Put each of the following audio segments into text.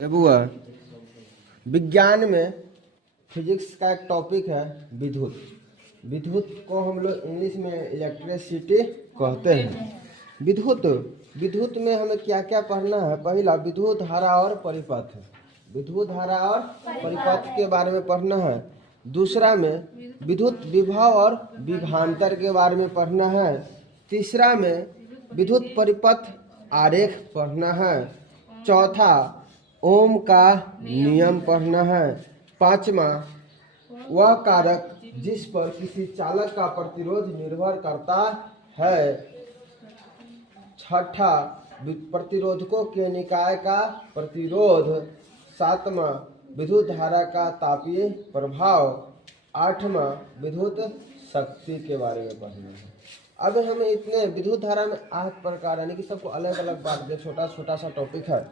बुआ विज्ञान में फिजिक्स का एक टॉपिक है विद्युत। विद्युत को हम लोग इंग्लिश में इलेक्ट्रिसिटी कहते हैं। विद्युत में हमें क्या क्या पढ़ना है? पहला विद्युत धारा और परिपथ, विद्युत धारा और परिपथ के बारे में पढ़ना है। दूसरा में विद्युत विभव और विभवांतर के बारे में पढ़ना है। तीसरा में विद्युत परिपथ आरेख पढ़ना है। चौथा ओम का नियम पढ़ना है। पांचवा वह कारक जिस पर किसी चालक का प्रतिरोध निर्भर करता है। छठा प्रतिरोधकों के निकाय का प्रतिरोध। सातवां विद्युत धारा का तापीय प्रभाव। आठवां विद्युत शक्ति के बारे में पढ़ना है। अब हमें इतने विद्युत धारा में 8 प्रकार यानी कि सबको अलग अलग बात दे, छोटा छोटा सा टॉपिक है।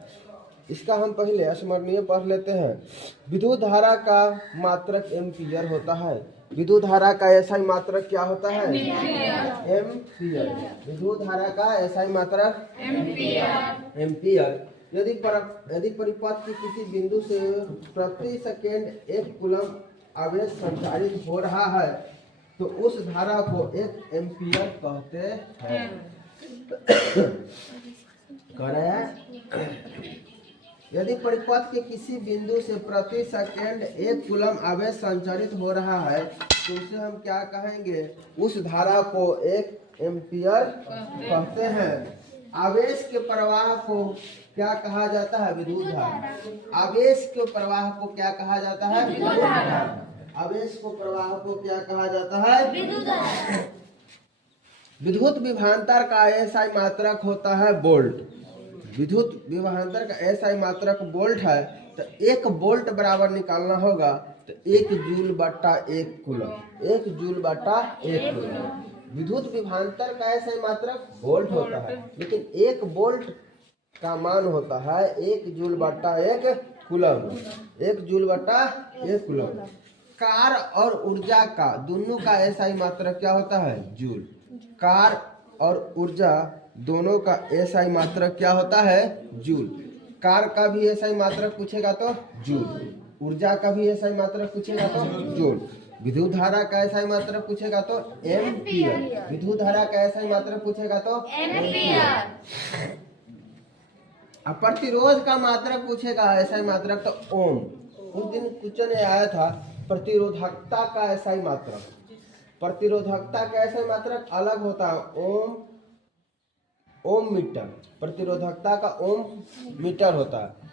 इसका हम पहले स्मरणीय पढ़ लेते हैं। विद्युत धारा का मात्रक एम्पीयर होता है। विद्युत धारा का एसआई मात्रक क्या होता है? एम्पीयर। विद्युत धारा का एसआई मात्रक एम्पीयर। यदि परिपथ के किसी बिंदु से प्रति सेकेंड 1 कूलम आवेश संचारित हो रहा है तो उस धारा को 1 एम्पीयर कहते हैं। यदि परिपथ के किसी बिंदु से प्रति सेकेंड 1 कूलम आवेश संचारित हो रहा है तो उसे हम क्या कहेंगे? उस धारा को 1 एम्पीयर कहते हैं। आवेश के प्रवाह को क्या कहा जाता है? विद्युत धारा। आवेश के प्रवाह को क्या कहा जाता है? विद्युत धारा। आवेश को प्रवाह को क्या कहा जाता है? विद्युत धारा। विद्युत विभवांतर का एसआई मात्रक होता है वोल्ट। विद्युत विभवांतर का एसआई मात्रक वोल्ट है। तो 1 वोल्ट बराबर निकालना होगा तो 1 जूल बटा 1 कूलम। 1 जूल बटा 1 कूलम। विद्युत विभवांतर का एसआई मात्रक वोल्ट होता है, लेकिन 1 वोल्ट का मान होता है 1 जूल बटा 1 कूलम। 1 जूल बटा 1 कूलम। कार्य और ऊर्जा का दोनों का एसआई मात्रक क्या होता है? जूल। कार्य और ऊर्जा दोनों का एसआई मात्रक क्या होता है? जूल। कार्य का भी एसआई मात्रक पूछेगा तो जूल। ऊर्जा का भी एसआई मात्रक पूछेगा तो जूल। विद्युत धारा का एसआई मात्रक पूछेगा तो एम्पीयर। विद्युत धारा का एसआई मात्रक पूछेगा तो एम्पीयर। अब प्रतिरोध का मात्रक पूछेगा एसआई मात्रक तो ओम। उस दिन क्वेश्चन आया था प्रतिरोधकता का एसआई मात्रक। प्रतिरोधकता का एसआई मात्रक अलग होता है, ओम मीटर। प्रतिरोधकता का ओम मीटर होता है।